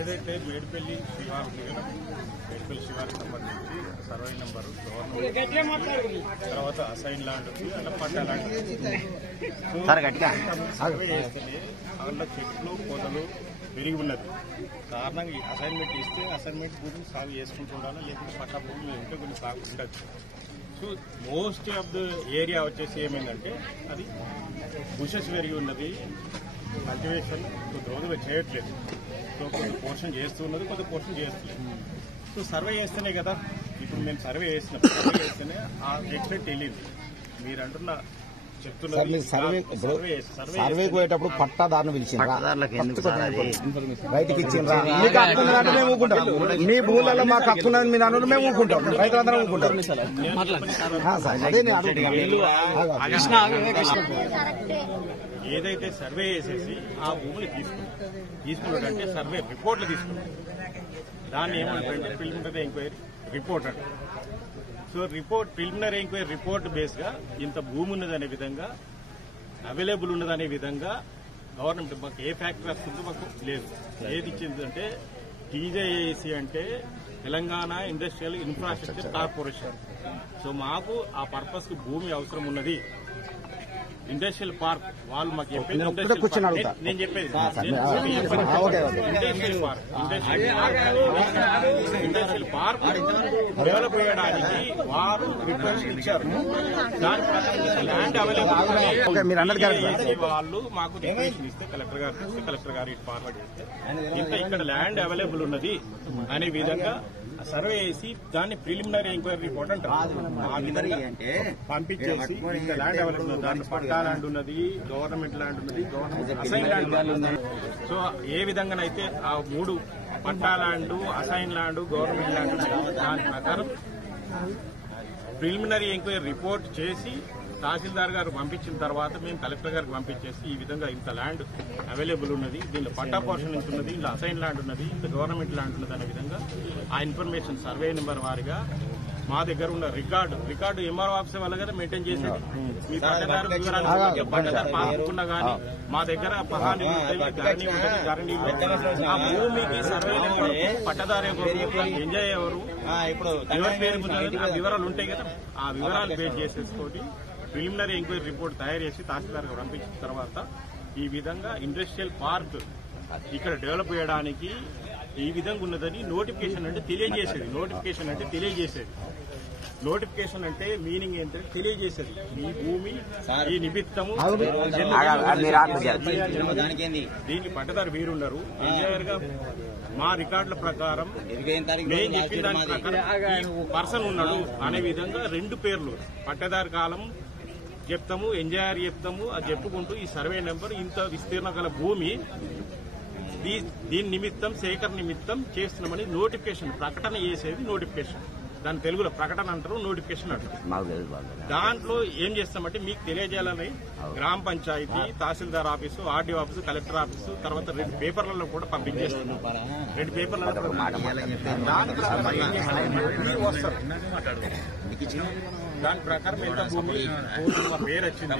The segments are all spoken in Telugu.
ఏదైతే మేడిపల్లి శివారికి సంబంధించి సర్వే నెంబరు గవర్నమెంట్ తర్వాత అసైన్ ల్యాండ్ అట్లా పట్టా ల్యాండ్ సర్వే చేస్తేనే అందులో చెట్లు పొదలు పెరిగి ఉన్నది. కారణంగా ఈ అసైన్మెంట్ ఇస్తే అసైన్మెంట్ భూమిని సాగు చేసుకుంటూ ఉండాలి, లేకపోతే పట్టా భూములు ఉంటే కొన్ని సాగు ఉండదు. So most of the area వచ్చేసి ఏమైందంటే అది బుషెస్ పెరిగి ఉన్నది, కల్టివేషన్ కొద్ది రోజులు చేయట్లేదు. సో కొంత పోర్షన్ చేస్తూ ఉన్నది, కొంత పోర్షన్ చేస్తలేదు. సో సర్వే చేస్తేనే కదా ఇప్పుడు మేము సర్వే చేస్తేనే ఆ ఎక్స్పెక్ట్ వెళ్ళింది. మీరు అంటున్న సర్వేకి పోయేటప్పుడు పట్టాదారును పిలిచిండ్రా, బయటికి ఇచ్చిండ్రా, మీకు హక్కు ఉందంటే మేము ఊకుంటాం, మీ భూములలో మాకు హక్కు ఉందని మీరు అన్నారు, మేము ఊకుంటాం, రైతులందరం ఊకుంటాం. ఏదైతే సర్వే చేసేసి ఆ భూములు తీసుకున్నాడంటే సర్వే రిపోర్ట్లు తీసుకున్నాడు, దాన్ని ఏమంటారంటే ప్రిలిమినరీ ఎంక్వైరీ రిపోర్ట్ అంటే. So preliminary enquiry report base గా ఇంత భూమి ఉన్నదనే విధంగా, అవైలబుల్ ఉన్నదనే విధంగా గవర్నమెంట్ మాకు ఏ ఫ్యాక్టరీ వస్తుందో మాకు లేదు. ఏది ఇచ్చిందంటే టీజేఏసీ అంటే Telangana industrial infrastructure corporation. So మాకు ఆ పర్పస్ కి భూమి అవసరం ఉన్నది. ఇండస్ట్రియల్ పార్క్ వాళ్ళు మాకు చెప్పేది, నేను చెప్పేది ఇండస్ట్రియల్ పార్క్ డెవలప్ చేయడానికి వారు రిక్వెస్ట్ ఇచ్చారు. దాని ప్రకారం ల్యాండ్ అవైలబుల్ వాళ్ళు మాకు రిక్వెస్ట్ ఇస్తే కలెక్టర్ గారు ఇటు ఫార్వర్డ్ చేస్తే ఇంత ఇక్కడ ల్యాండ్ అవైలబుల్ ఉన్నది అనే విధంగా సర్వే చేసి దాన్ని ప్రిలిమినరీ ఎంక్వైరీ రిపోర్ట్ అంటారు. ఆ విధంగా పంపించేసి ఇంత ల్యాండ్ అవైలబుల్ ఉన్నది, దాంట్లో పట్టా ల్యాండ్ ఉన్నది, గవర్నమెంట్ ల్యాండ్ ఉన్నది, గవర్నమెంట్ అసైన్ ల్యాండ్ ఉన్నది. సో ఏ విధంగానైతే ఆ 3 patta land, assign land, government land ఉన్నది, దాని ప్రకారం ప్రిలిమినరీ ఎంక్వైరీ రిపోర్ట్ చేసి తహసీల్దార్ గారు పంపించిన తర్వాత మేము కలెక్టర్ గారికి పంపించేసి ఈ విధంగా ఇంత ల్యాండ్ అవైలబుల్ ఉన్నది, దీనిలో పట్టా పోర్షన్ నుంచి ఉన్నది, ఇంట్లో అసైన్ ల్యాండ్ ఉన్నది, ఇంత గవర్నమెంట్ ల్యాండ్ ఉన్నది అనే విధంగా ఆ ఇన్ఫర్మేషన్ సర్వే నెంబర్ వారిగా మా దగ్గర ఉన్న రికార్డు ఎంఆర్ఓ ఆఫీసర్ వల్ల కదా మెయింటైన్ చేసేది. మీ పట్టదారు వివరాలు పాసుకున్నా గానీ మా దగ్గర పహాని ధరణి ఆ భూమికి సర్వే నెంబర్ పట్టదారు ఎంజాయ్ ఎవరు ఎవరి పేరు ఆ వివరాలు ఉంటాయి కదా, ఆ వివరాలు బేస్ చేసేసుకొని ప్రిలిమినరీ ఎంక్వైరీ రిపోర్ట్ తయారు చేసి తహసీల్దార్ గా పంపించిన తర్వాత ఈ విధంగా ఇండస్ట్రియల్ పార్క్ ఇక్కడ డెవలప్ చేయడానికి ఈ విధంగా ఉన్నదని నోటిఫికేషన్ అంటే తెలియజేసేది. నోటిఫికేషన్ అంటే మీనింగ్ ఏంటంటే తెలియజేసేది. ఈ భూమి ఈ నిమిత్తము దీనికి పట్టదారు వీరున్నారు. ఎంజాయర్ గా మా రికార్డుల ప్రకారం నేను చెప్పిన దాని ప్రకారం పర్సన్ ఉన్నాడు అనే విధంగా 2 పేర్లు పట్టదారు కాలం చెప్తాము, ఎంజాయర్ చెప్తాము, అది చెప్పుకుంటూ ఈ సర్వే నెంబర్ ఇంత విస్తీర్ణ గల భూమి దీని నిమిత్తం సేకరణ నిమిత్తం చేస్తున్నామని నోటిఫికేషన్ ప్రకటన చేసేది. నోటిఫికేషన్ దాని తెలుగులో ప్రకటన అంటారు, నోటిఫికేషన్ అంటారు. దాంట్లో ఏం చేస్తామంటే మీకు తెలియజేయాలని గ్రామ panchayat, tahsildar office, RDO office, collector office, తర్వాత 2 పేపర్లలో కూడా పంపించేస్తాం. 2 పేపర్లలో వస్తారు. దాని ప్రకారం ఎంత భూమి మా పేరు వచ్చింది.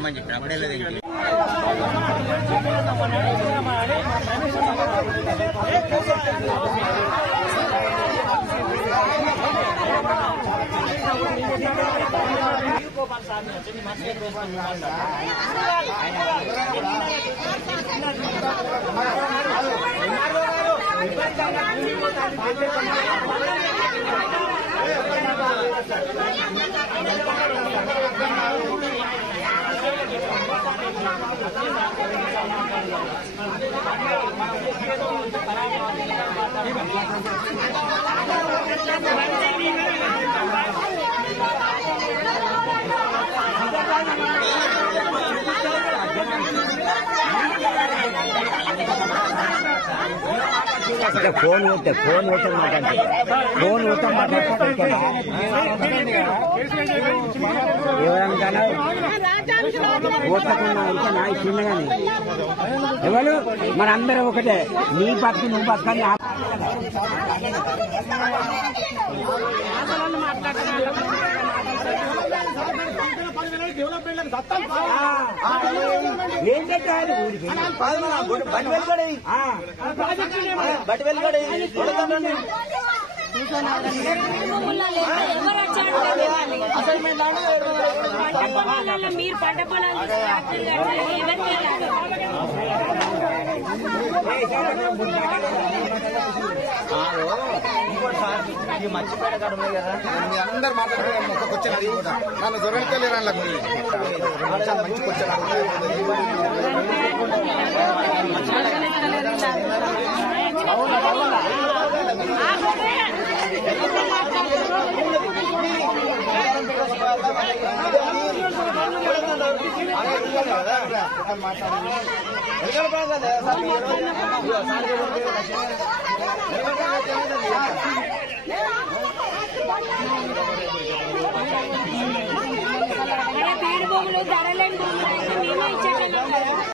ఫోన్ పోతే మాట్లాడుతుంది, ఫోన్ పోతే మాట్లాడుతుంది ఎవరికైనా ఓట్లకున్నా ఇంకా నా చిన్నగాని ఎవరు మనందరం ఒకటే, నీ పక్క నువ్వు పక్కని ఏం పెట్టాలి ఊరికి బట్టి వెళ్ళి మీరు పంట పొలాలు మర్చిపోయాడు కదా అందరు మాట్లాడుతున్నారు మొక్క వచ్చాను అది కూడా నన్ను దొరకలేరు అందులో మంచిగా వచ్చాను బీడు భూములు ధరలేని భూములు అయితే మేమే ఇచ్చాం.